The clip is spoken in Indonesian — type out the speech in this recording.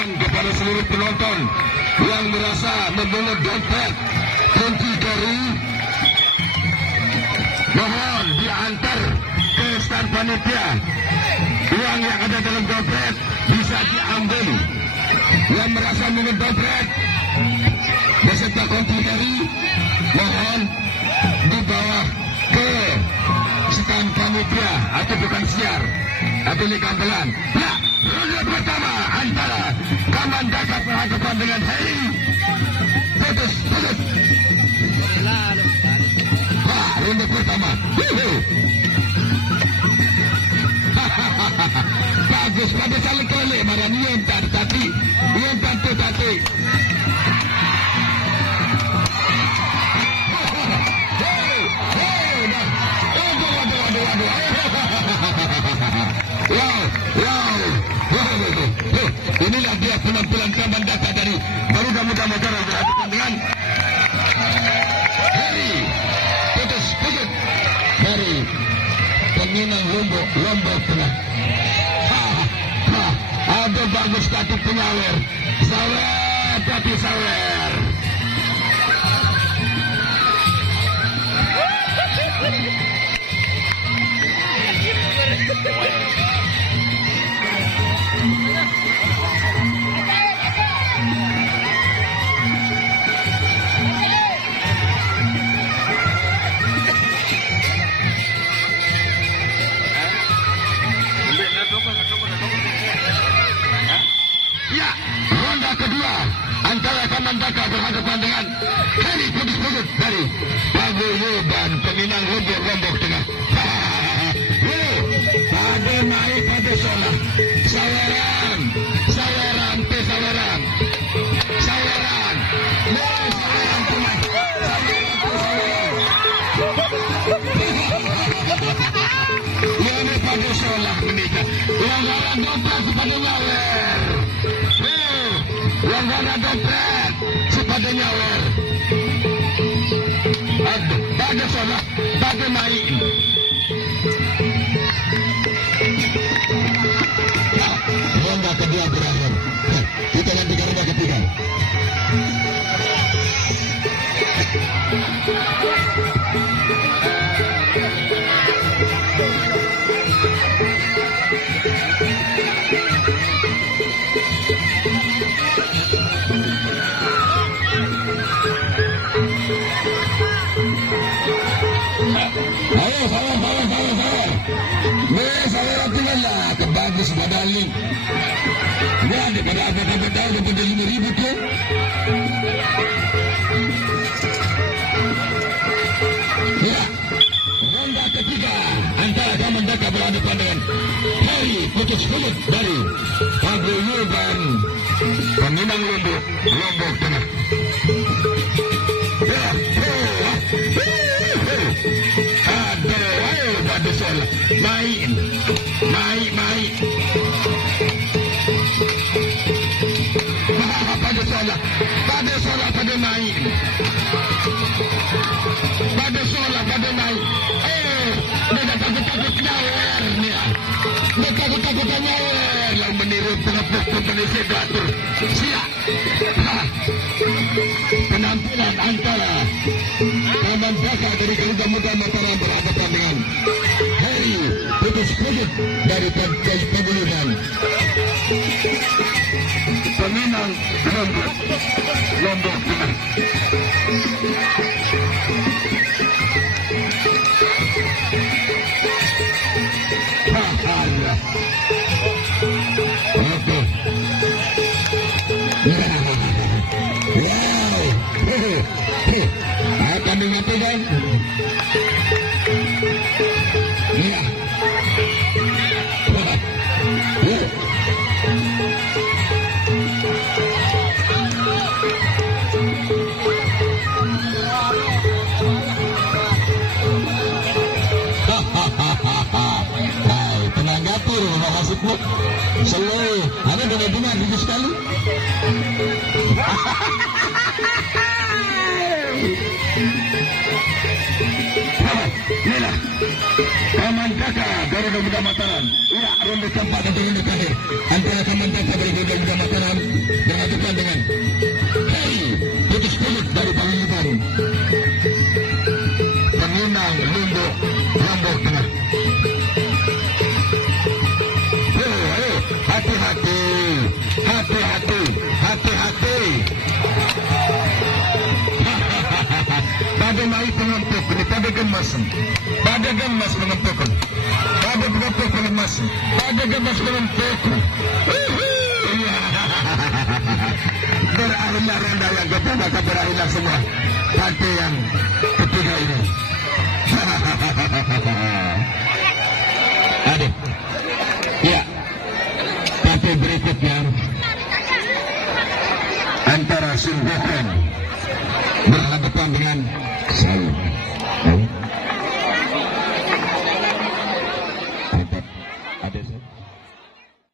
Kepada seluruh penonton yang merasa membeli dompet kunci dari, mohon diantar ke stand panitia. Uang yang ada dalam dompet bisa diambil. Yang merasa membeli dompet beserta kunci dari, mohon dibawa ke stand panitia atau bukan siar atau gamelan. Nah, ronde pertama antara Kamandaka berhadapan dengan Heri. Putus. Wah, ronde pertama. Bagus, pada saling kelek marah nyentar tadi. Nyentar tu tadi. Inilah dia penampilan Kamandaka dari Garuda Muda Motara berhadapan dengan Heri. Putus dari Peminang Lombok Tengah. Ada bagus kaki penyawer. Sawer tapi sawer. Ya, ronda kedua antara Kamandaka berhadapan dengan Heri Putus dari Paguyuban Peminang Lombok Tengah. Pada naik pada solah. Saweran. Saweran tengah. Ini pada solah menikah. Langgaran dompet kepada nyawer. Langgaran dompet kepada nyawer. Pada solah, pada naik. Ronda kedua berakhir. Kita nanti ke ronda ketiga. Ayo, sawer. Sawer tinggal lah. Kebagus badaling. Ya, daripada apa-apa daripada 5,000 tu. Ya, ronda ketiga antara Kamandaka berhadapan dengan Heri Putus dari Paguyuban Peminang Lombok Tengah. Pada solah main. Pada solah pada main. Dia takut nyawer ni. Dia takut nyawer yang meniru pengepuk Malaysia Datur. Siap. Penampilan antara Kamandaka dari Garuda Muda Mataram berhadapan dengan Heri Putus dari Paguyuban Peminang Lombok Tengah. Okey. Akan mengatakan ya. Selalu ada benar-benar lucu sekali. Inilah Taman Kakak Garuda Muda Mataram. Ya, ronde keempat atau ronde terakhir antara Taman Kakak dari Garuda Muda Mataram berhadapan dengan Hei putus kulit dari Pangilipan. Pemenang Lombok Tengah. Ayo, hati-hati, hati-hati, hati-hati. Pada naik pengampuk ini, pada gemas pengampuk, pada pengampuk pengemas, pada gemas pengampuk. Berakhirlah ronda yang kedua, maka berakhirlah semua partai yang ketiga ini. Aduh, ya, partai berikutnya antara Sungguhan berhadapan dengan